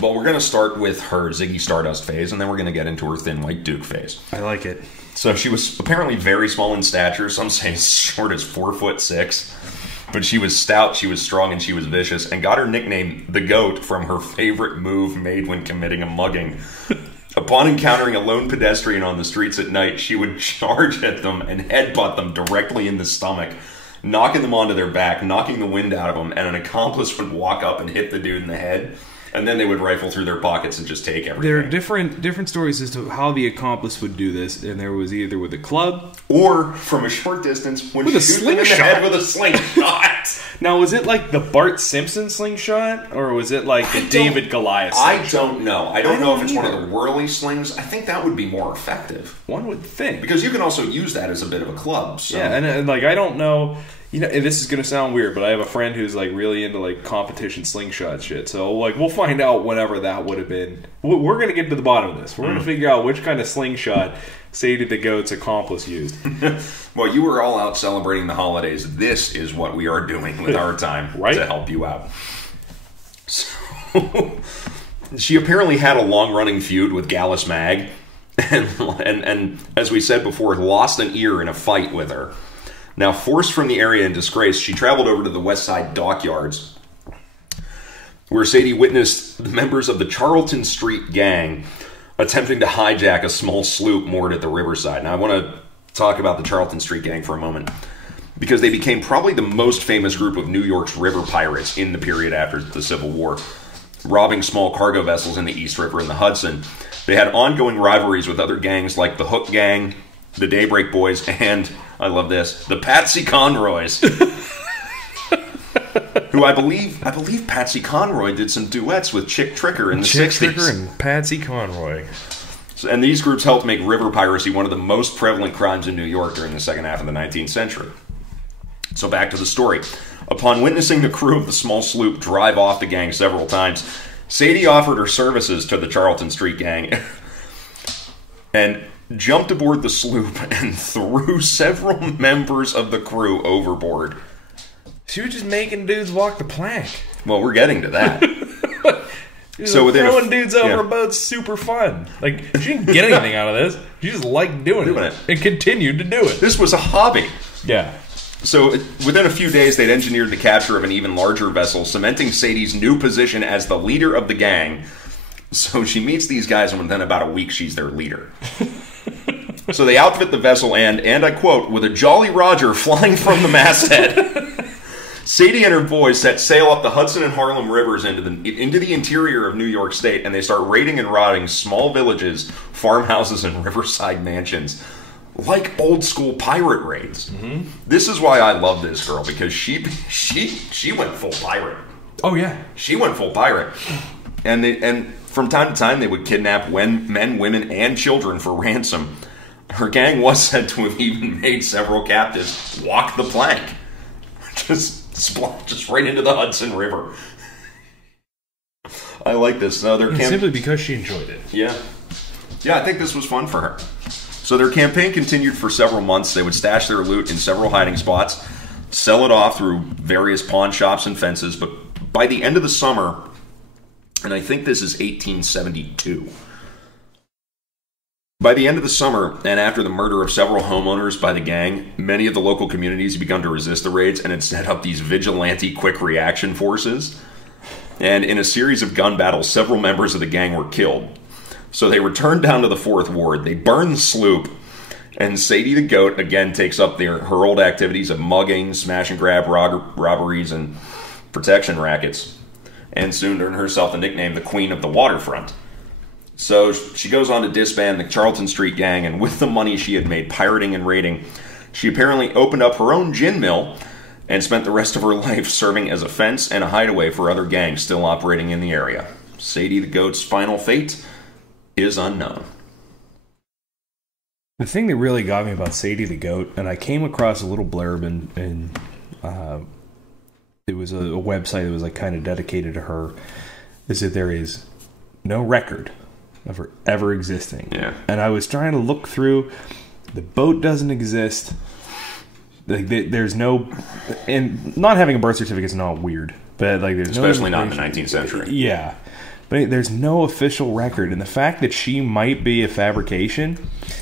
well, we're going to start with her Ziggy Stardust phase, and then we're going to get into her Thin White Duke phase. I like it. So she was apparently very small in stature. Some say as short as 4'6". But she was stout, she was strong, and she was vicious, and got her nickname the Goat from her favorite move made when committing a mugging. Upon encountering a lone pedestrian on the streets at night, she would charge at them and headbutt them directly in the stomach, knocking them onto their back, knocking the wind out of them, and an accomplice would walk up and hit the dude in the head. And then they would rifle through their pockets and just take everything. There are different stories as to how the accomplice would do this, and there was either with a club or from a short distance with a slingshot. Head with a slingshot. Now, was it like the Bart Simpson slingshot, or was it like the David Goliath slingshot? I don't know. I don't know if it's one of the whirly slings. I think that would be more effective. One would think, because you can also use that as a bit of a club. So. Yeah, and like I don't know. You know, and this is going to sound weird, but I have a friend who's like really into like competition slingshot shit. So like we'll find out whenever that would have been. We're going to get to the bottom of this. We're going to figure out which kind of slingshot Sadie the Goat's accomplice used. Well, you were all out celebrating the holidays. This is what we are doing with our time to help you out. So she apparently had a long-running feud with Gallus Mag, and as we said before, lost an ear in a fight with her. Now, forced from the area in disgrace, she traveled over to the West Side dockyards, where Sadie witnessed the members of the Charlton Street gang attempting to hijack a small sloop moored at the riverside. Now, I want to talk about the Charlton Street gang for a moment, because they became probably the most famous group of New York's river pirates in the period after the Civil War, robbing small cargo vessels in the East River and the Hudson. They had ongoing rivalries with other gangs like the Hook Gang, the Daybreak Boys, and, I love this, the Patsy Conroys. Who I believe Patsy Conroy did some duets with Chick Tricker in the 60s. Chick Tricker and Patsy Conroy. And these groups helped make river piracy one of the most prevalent crimes in New York during the second half of the 19th century. So back to the story. Upon witnessing the crew of the small sloop drive off the gang several times, Sadie offered her services to the Charlton Street gang and jumped aboard the sloop and threw several members of the crew overboard. She was just making dudes walk the plank. Well, we're getting to that. So throwing dudes over a boat's super fun. Like, she didn't get anything out of this. She just liked doing it and continued to do it. This was a hobby. Yeah. So within a few days, they'd engineered the capture of an even larger vessel, cementing Sadie's new position as the leader of the gang. So she meets these guys, and within about a week, she's their leader. So they outfit the vessel, and I quote, with a Jolly Roger flying from the masthead, Sadie and her boys set sail up the Hudson and Harlem rivers into the interior of New York State, and they start raiding and robbing small villages, farmhouses, and riverside mansions, like old school pirate raids. Mm-hmm. This is why I love this girl, because she went full pirate. Oh yeah, she went full pirate, and from time to time they would kidnap men, women, and children for ransom. Her gang was said to have even made several captives walk the plank. Just right into the Hudson River. I like this. Simply because she enjoyed it. Yeah, I think this was fun for her. So their campaign continued for several months. They would stash their loot in several hiding spots, sell it off through various pawn shops and fences. But by the end of the summer, and I think this is 1872. By the end of the summer, and after the murder of several homeowners by the gang, many of the local communities had begun to resist the raids and had set up these vigilante quick reaction forces. And in a series of gun battles, several members of the gang were killed. So they returned down to the 4th Ward. They burned the sloop, and Sadie the Goat again takes up her old activities of mugging, smash and grab robberies, and protection rackets, and soon earned herself the nickname the Queen of the Waterfront. So she goes on to disband the Charlton Street gang, and with the money she had made pirating and raiding, she apparently opened up her own gin mill and spent the rest of her life serving as a fence and a hideaway for other gangs still operating in the area. Sadie the Goat's final fate is unknown. The thing that really got me about Sadie the Goat, and I came across a little blurb in it was a website that was like kind of dedicated to her, is that there is no record of her ever existing. Yeah. And I was trying to look through. The boat doesn't exist. Like there's no, and not having a birth certificate is not weird, but like there's especially not in the 19th century. Yeah. But there's no official record, and the fact that she might be a fabrication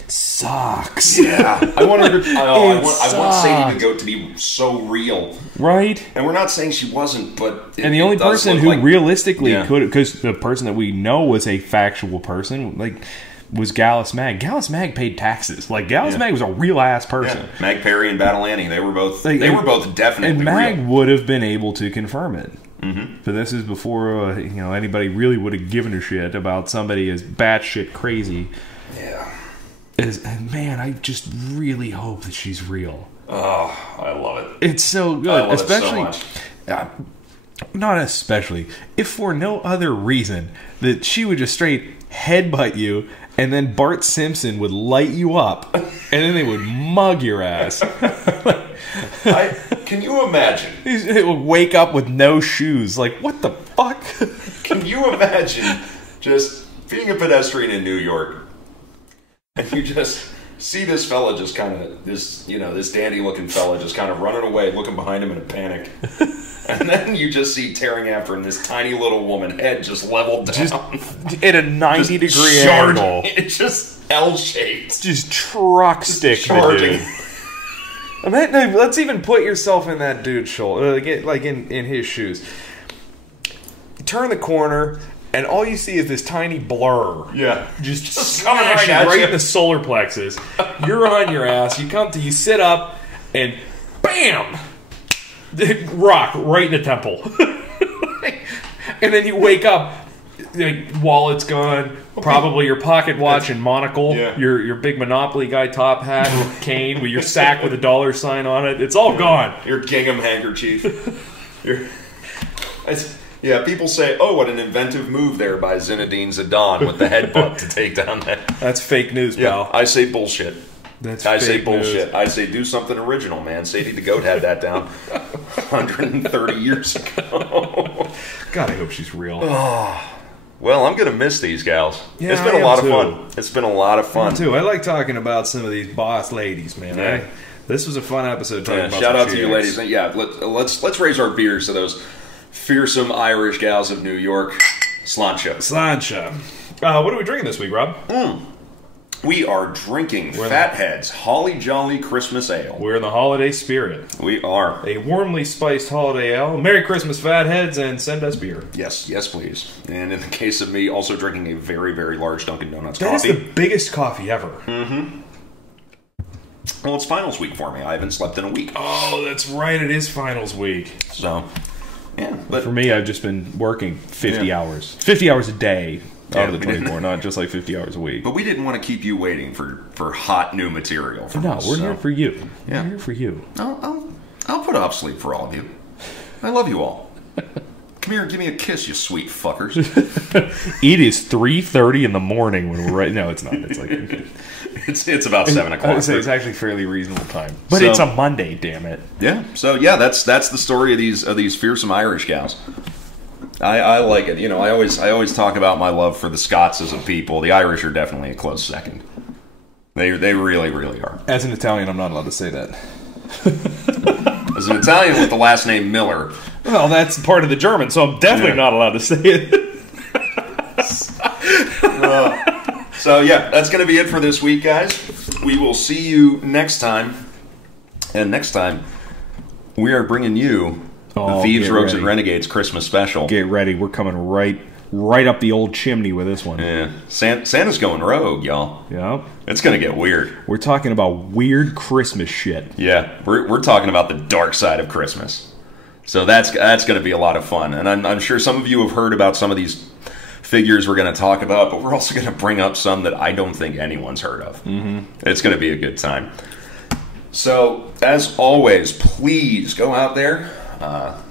sucks. Yeah, I want Sadie the Goat to be so real, right? And we're not saying she wasn't, but and the only person who realistically could, because the person that we know was a factual person, like, was Gallus Mag. Gallus Mag paid taxes. Like Gallus Mag was a real ass person. Yeah. Mag Perry and Battle Annie, they were both definitely and Mag real. Would have been able to confirm it. Mm-hmm. But this is before anybody really would have given a shit about somebody as batshit crazy. Yeah. And man, I just really hope that she's real. Oh, I love it. It's so good, I love especially. it so much. Not especially, if for no other reason that she would just straight headbutt you, and then Bart Simpson would light you up, and then they would mug your ass. Can you imagine? It would wake up with no shoes. Like, what the fuck? Can you imagine just being a pedestrian in New York, and you just see this fella just kind of, this dandy-looking fella just kind of running away, looking behind him in a panic. And then you just see tearing after him this tiny little woman, head just leveled down. Just at a 90-degree angle. It's just L-shaped. Just truck stick charging. Let's even put yourself in that dude's shoulder, like in his shoes. Turn the corner, and all you see is this tiny blur. Yeah. Just smashing right in the solar plexus. You're on your ass. You sit up, and bam! Rock right in the temple. And then you wake up, wallet's gone, probably your pocket watch and monocle, your big Monopoly guy top hat, cane with your sack with a dollar sign on it. It's all gone. Your gingham handkerchief. People say, "Oh, what an inventive move there by Zinedine Zidane with the headbutt to take down that." That's fake news, pal. I say bullshit. I say bullshit. I say do something original, man. Sadie the Goat had that down 130 years ago. God, I hope she's real. Well, I'm gonna miss these gals. Yeah, it's been a lot of fun. It's been a lot of fun me too. I like talking about some of these boss ladies, man. Yeah. This was a fun episode. Talking about shout out to you, ladies. Yeah, let's raise our beers to those fearsome Irish gals of New York. Sláinte. What are we drinking this week, Rob? We are drinking Fathead's Holly Jolly Christmas Ale. We're in the holiday spirit. We are. A warmly spiced holiday ale. Merry Christmas, Fatheads, and send us beer. Yes, please. And in the case of me, also drinking a very, very large Dunkin' Donuts coffee. That is the biggest coffee ever. Mm-hmm. Well, it's finals week for me. I haven't slept in a week. Oh, that's right. It is finals week. So, yeah. But for me, I've just been working 50 hours. 50 hours a day. Out of the 24, not just like 50 hours a week. But we didn't want to keep you waiting for hot new material from us. No, we're here for you. Yeah. We're here for you. I'll put off sleep for all of you. I love you all. Come here and give me a kiss, you sweet fuckers. It is 3:30 in the morning when we're No, it's not. It's like it's about 7 o'clock. It's actually fairly reasonable time. But it's a Monday, damn it. Yeah. So that's the story of these fearsome Irish gals. I like it. I always talk about my love for the Scots as a people. The Irish are definitely a close second. They really, really are. As an Italian, I'm not allowed to say that. As an Italian with the last name Miller. Well, that's part of the German, so I'm definitely not allowed to say it. So that's going to be it for this week, guys. We will see you next time. And next time, we are bringing you the Thieves, Rogues, and Renegades Christmas special. Get ready. We're coming right up the old chimney with this one. Yeah. Santa's going rogue, y'all. Yeah. It's going to get weird. We're talking about weird Christmas shit. Yeah. We're talking about the dark side of Christmas. So that's going to be a lot of fun. And I'm sure some of you have heard about some of these figures we're going to talk about, but we're also going to bring up some that I don't think anyone's heard of. Mm-hmm. It's going to be a good time. So, as always, please go out there,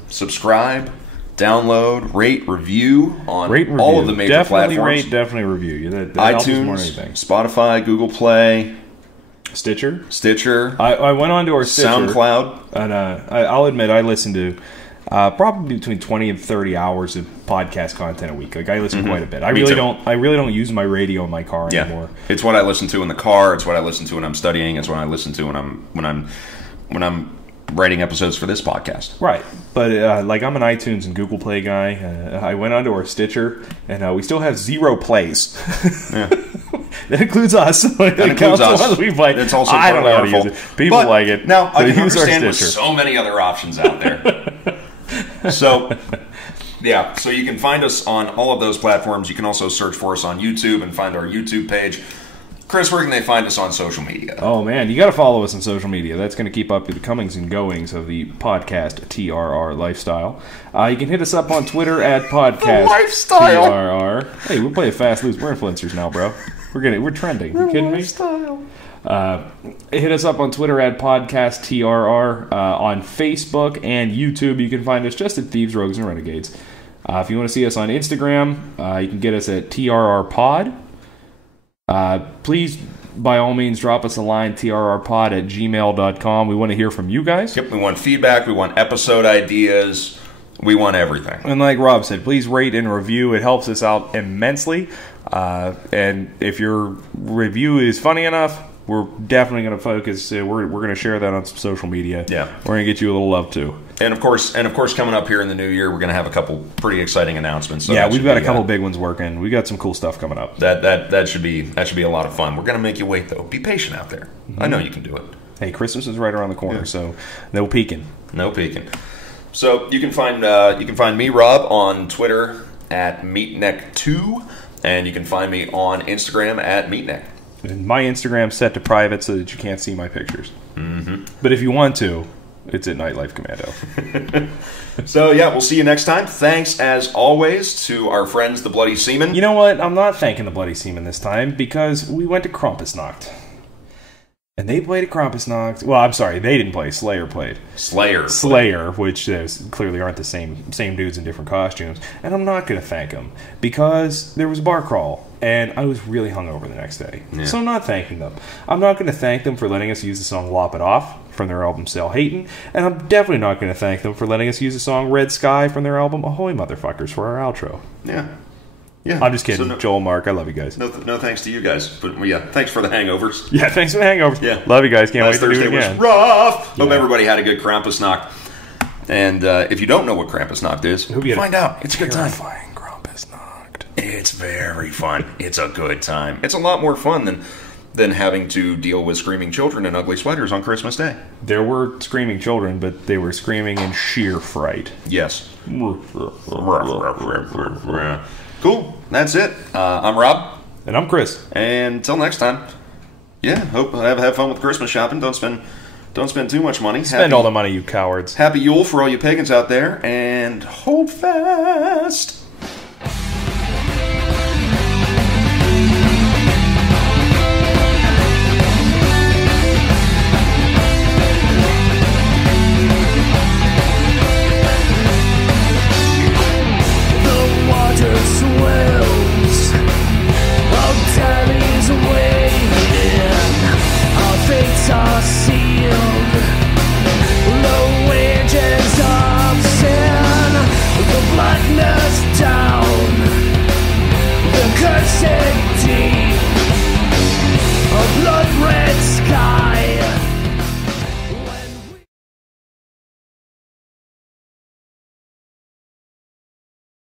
subscribe, download, rate, review on all of the major platforms. Definitely review. That iTunes, Spotify, Google Play, Stitcher. I went on to our Stitcher, SoundCloud, and I'll admit I listened to probably between 20 and 30 hours of podcast content a week. Like I listen quite a bit. I really don't use my radio in my car anymore. It's what I listen to in the car. It's what I listen to when I'm studying. It's what I listen to when I'm writing episodes for this podcast. Right. But like I'm an iTunes and Google Play guy. I went onto our Stitcher and we still have 0 plays. Yeah. That includes us. That includes us. We play. It's also I don't know how to use it. People like it. Now I can understand with so many other options out there. So, so you can find us on all of those platforms. You can also search for us on YouTube and find our YouTube page. Chris, where can they find us on social media? Oh, man, you got to follow us on social media. That's going to keep up with the comings and goings of the podcast TRR Lifestyle. You can hit us up on Twitter at podcast Lifestyle TRR. Hey, we'll play a fast loose. We're influencers now, bro. We're trending. You kidding me? Hit us up on Twitter at Podcast TRR. On Facebook and YouTube, you can find us just at Thieves, Rogues, and Renegades. If you want to see us on Instagram, you can get us at TRR Pod. Please, by all means, drop us a line, trrpod@gmail.com. We want to hear from you guys. Yep, we want feedback. We want episode ideas. We want everything. And like Rob said, please rate and review. It helps us out immensely. And if your review is funny enough, we're definitely going to focus. We're going to share that on some social media. Yeah, we're going to get you a little love too. And of course, coming up here in the new year, we're going to have a couple pretty exciting announcements. So yeah, we've got a couple big ones working. We got some cool stuff coming up. That should be a lot of fun. We're going to make you wait though. Be patient out there. Mm-hmm. I know you can do it. Hey, Christmas is right around the corner, so no peeking. No peeking. So you can find me, Rob, on Twitter at Meatneck2, and you can find me on Instagram at Meatneck. And my Instagram's set to private so that you can't see my pictures. But if you want to, it's at Nightlife Commando. So, yeah, we'll see you next time. Thanks, as always, to our friends, the Bloody Seamen. You know what? I'm not thanking the Bloody Seamen this time because we went to Krampusnacht. And they played at Krampusnacht. Well, I'm sorry, they didn't play. Slayer played. Slayer, which clearly aren't the same dudes in different costumes. And I'm not going to thank them because there was a bar crawl, and I was really hungover the next day. Yeah. So I'm not thanking them. I'm not going to thank them for letting us use the song Lop It Off from their album Sail Hatin, and I'm definitely not going to thank them for letting us use the song Red Sky from their album Ahoy Motherfuckers for our outro. Yeah. Yeah, I'm just kidding. So Joel, Mark, I love you guys. No thanks to you guys. But yeah, thanks for the hangovers. Yeah, thanks for the hangovers. Yeah. Love you guys. Can't wait to Thursday do it again. Was rough. Yeah. Hope everybody had a good Krampusnacht. And if you don't know what Krampusnacht is, find out. It's a good time. Terrifying Krampusnacht. It's very fun. It's a good time. It's a lot more fun than having to deal with screaming children in ugly sweaters on Christmas Day. There were screaming children, but they were screaming in sheer fright. Yes. Cool. That's it. I'm Rob. And I'm Chris. And until next time, hope have fun with Christmas shopping. Don't spend too much money. Spend all the money, you cowards. Happy Yule for all you pagans out there, and hold fast.